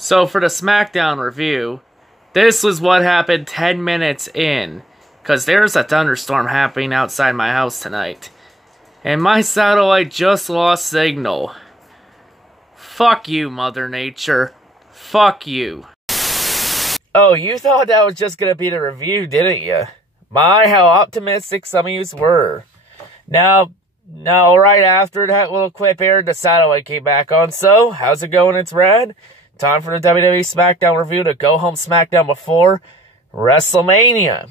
So for the Smackdown review, this was what happened 10 minutes in. Because there's a thunderstorm happening outside my house tonight. And my satellite just lost signal. Fuck you, Mother Nature. Fuck you. Oh, you thought that was just gonna be the review, didn't you? My, how optimistic some of yous were. Now, right after that little clip aired, the satellite came back on. So, how's it going? It's Rad. Time for the WWE Smackdown review to go home Smackdown before WrestleMania.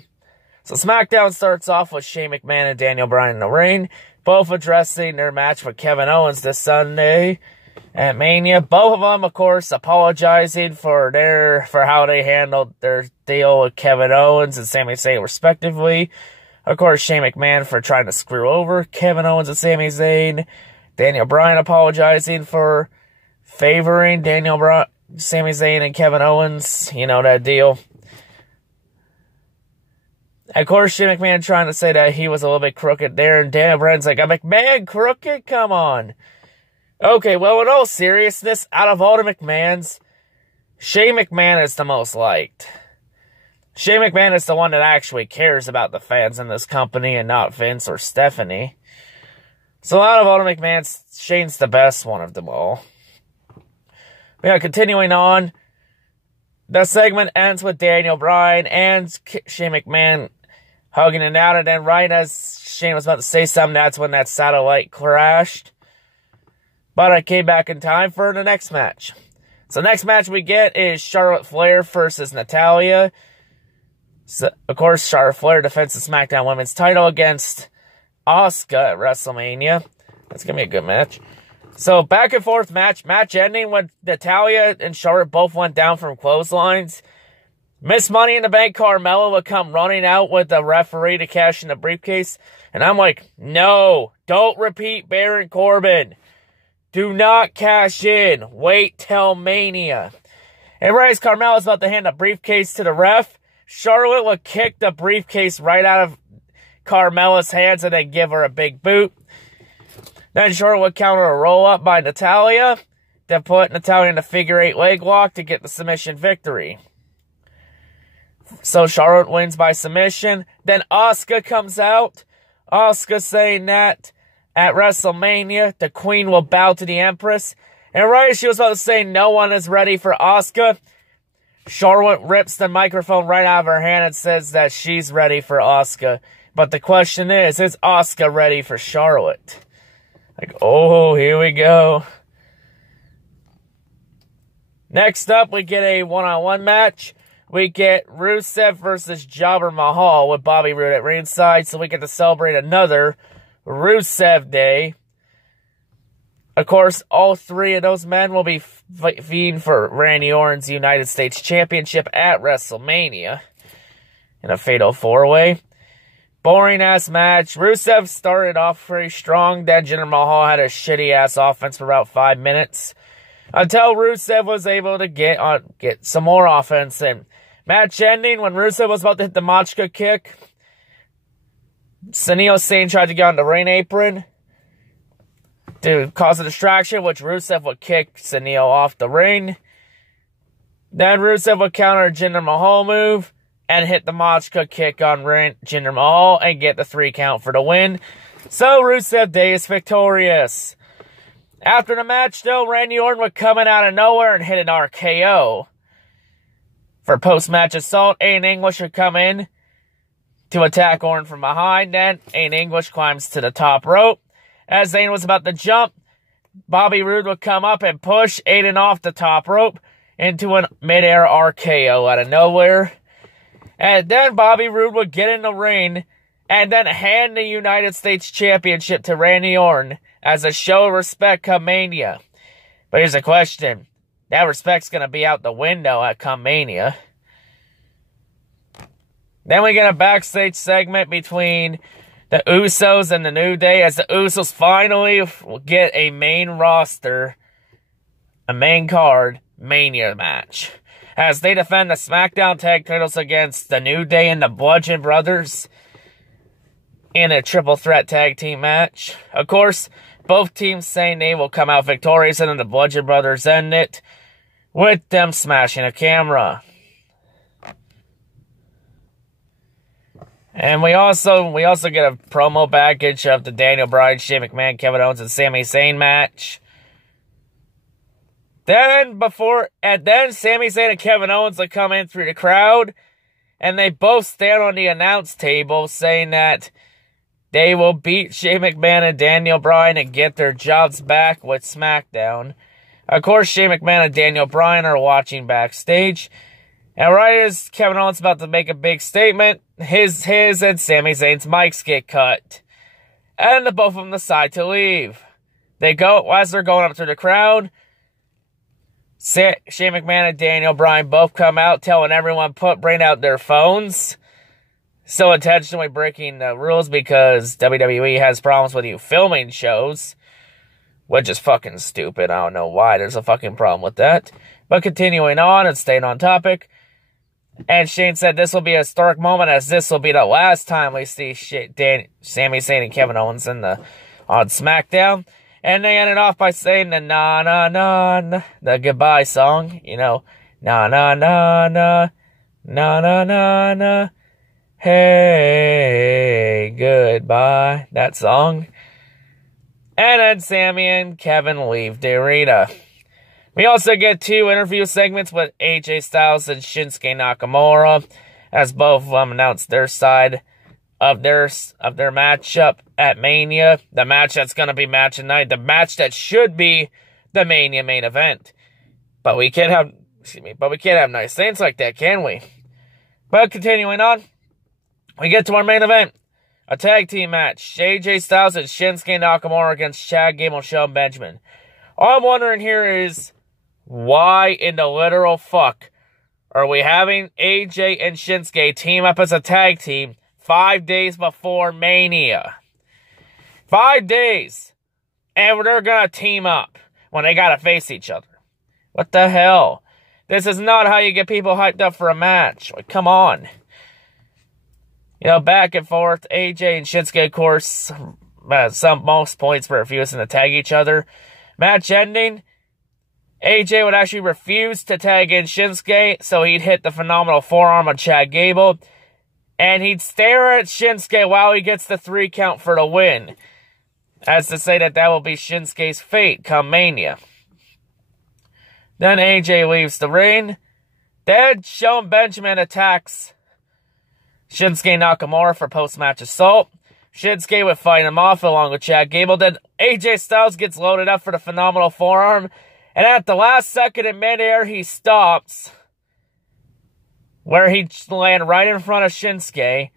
So Smackdown starts off with Shane McMahon and Daniel Bryan in the ring, both addressing their match with Kevin Owens this Sunday at Mania. Both of them, of course, apologizing for how they handled their deal with Kevin Owens and Sami Zayn respectively. Of course, Shane McMahon for trying to screw over Kevin Owens and Sami Zayn. Daniel Bryan apologizing for favoring Sami Zayn and Kevin Owens. You know that deal. Of course, Shane McMahon trying to say that he was a little bit crooked there, and Daniel Bryan's like, "I'm McMahon crooked? Come on." Okay, well, in all seriousness, out of all the McMahons, Shane McMahon is the most liked. Shane McMahon is the one that actually cares about the fans in this company and not Vince or Stephanie. So out of all the McMahons, Shane's the best one of them all. Yeah, continuing on, the segment ends with Daniel Bryan and Shane McMahon hugging it out, and then right as Shane was about to say something, that's when that satellite crashed. But I came back in time for the next match. So next match we get is Charlotte Flair versus Natalya. So, of course, Charlotte Flair defends the SmackDown Women's title against Asuka at WrestleMania. That's going to be a good match. So, back and forth match. Match ending when Natalya and Charlotte both went down from clotheslines. Miss Money in the Bank Carmella would come running out with the referee to cash in the briefcase. And I'm like, no, don't repeat Baron Corbin. Do not cash in. Wait till Mania. And right as Carmella's about to hand the briefcase to the ref, Charlotte would kick the briefcase right out of Carmella's hands and then give her a big boot. Then Charlotte would counter a roll-up by Natalya to put Natalya in a figure-8 leg lock to get the submission victory. So Charlotte wins by submission. Then Asuka comes out. Asuka saying that at WrestleMania, the Queen will bow to the Empress. And right as she was about to say no one is ready for Asuka, Charlotte rips the microphone right out of her hand and says that she's ready for Asuka. But the question is Asuka ready for Charlotte? Like, oh, here we go. Next up, we get a one-on-one match. We get Rusev versus Jobber Mahal with Bobby Roode at ringside, so we get to celebrate another Rusev Day. Of course, all three of those men will be fighting for Randy Orton's United States Championship at WrestleMania in a fatal four-way. Boring-ass match. Rusev started off pretty strong. Then Jinder Mahal had a shitty-ass offense for about 5 minutes. Until Rusev was able to get some more offense in. Match ending when Rusev was about to hit the Machka kick. Sunil Singh tried to get on the ring apron to cause a distraction, which Rusev would kick Sunil off the ring. Then Rusev would counter a Jinder Mahal move and hit the Machka kick on Jinder Mahal and get the 3 count for the win. So Rusev Day is victorious. After the match, though, Randy Orton would come in out of nowhere and hit an RKO. For post-match assault, Aiden English would come in to attack Orton from behind. Then Aiden English climbs to the top rope. As Aiden was about to jump, Bobby Roode would come up and push Aiden off the top rope into a mid-air RKO out of nowhere. And then Bobby Roode would get in the ring and then hand the United States Championship to Randy Orton as a show of respect come Mania. But here's a question. That respect's going to be out the window at come Mania. Then we get a backstage segment between the Usos and the New Day as the Usos finally will get a main roster, a main card Mania match. As they defend the SmackDown tag titles against the New Day and the Bludgeon Brothers in a triple threat tag team match. Of course, both teams saying they will come out victorious and then the Bludgeon Brothers end it. with them smashing a camera. And we also get a promo package of the Daniel Bryan, Shane McMahon, Kevin Owens, and Sami Zayn match. Then Sami Zayn and Kevin Owens will come in through the crowd, and they both stand on the announce table saying that they will beat Shane McMahon and Daniel Bryan and get their jobs back with SmackDown. Of course, Shane McMahon and Daniel Bryan are watching backstage. And right as Kevin Owens is about to make a big statement, his and Sami Zayn's mics get cut. And the both of them decide to leave. As they're going up to the crowd, Shane McMahon and Daniel Bryan both come out telling everyone bring out their phones. So intentionally breaking the rules because WWE has problems with you filming shows. Which is fucking stupid. I don't know why there's a fucking problem with that. But continuing on and staying on topic. And Shane said this will be a historic moment as this will be the last time we see Sami Zayn and Kevin Owens on SmackDown. And they ended off by saying the na-na-na, the goodbye song. You know, na-na-na-na, na-na-na-na, hey, goodbye. That song. And then Sami and Kevin leave the arena. We also get 2 interview segments with AJ Styles and Shinsuke Nakamura, as both of them announced their side of their matchup at Mania. The match that's going to be match tonight. The match that should be the Mania main event. But we can't have nice things like that, can we? But continuing on, we get to our main event. A tag team match. AJ Styles and Shinsuke Nakamura against Chad Gable and Shelton Benjamin. All I'm wondering here is, why in the literal fuck are we having AJ and Shinsuke team up as a tag team 5 days before Mania? 5 days. And they're gonna team up when they gotta face each other. What the hell? This is not how you get people hyped up for a match. Like, come on. You know, back and forth. AJ and Shinsuke, of course, most points for refusing to tag each other. Match ending. AJ would actually refuse to tag in Shinsuke, so he'd hit the phenomenal forearm of Chad Gable. And he'd stare at Shinsuke while he gets the 3 count for the win. As to say that will be Shinsuke's fate come Mania. Then AJ leaves the ring. Then Shelton Benjamin attacks Shinsuke Nakamura for post-match assault. Shinsuke would fight him off along with Chad Gable. Then AJ Styles gets loaded up for the phenomenal forearm. And at the last second in midair, he stops. Where he land right in front of Shinsuke.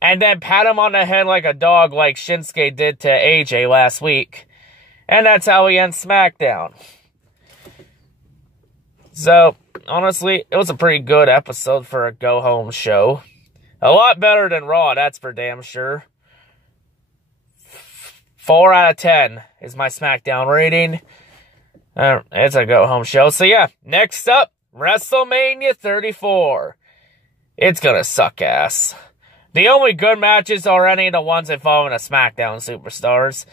And then pat him on the head like a dog like Shinsuke did to AJ last week. And that's how he ends SmackDown. So, honestly, it was a pretty good episode for a go-home show. A lot better than Raw, that's for damn sure. 4 out of 10 is my SmackDown rating. It's a go-home show. So yeah, next up, WrestleMania 34. It's gonna suck ass. The only good matches are any of the ones involving the SmackDown superstars.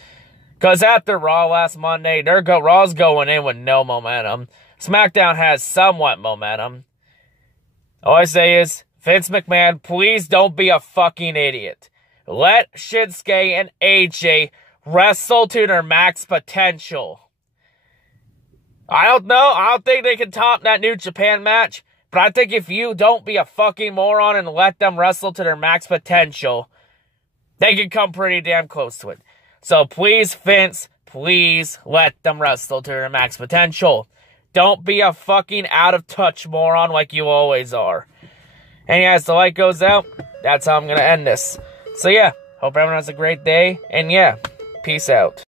Because after Raw last Monday, Raw's going in with no momentum. SmackDown has somewhat momentum. All I say is, Vince McMahon, please don't be a fucking idiot. Let Shinsuke and AJ wrestle to their max potential. I don't know. I don't think they can top that New Japan match. But I think if you don't be a fucking moron and let them wrestle to their max potential, they can come pretty damn close to it. So please, Vince, please let them wrestle to their max potential. Don't be a fucking out-of-touch moron like you always are. And yeah, as the light goes out, that's how I'm going to end this. So yeah, hope everyone has a great day. And yeah, peace out.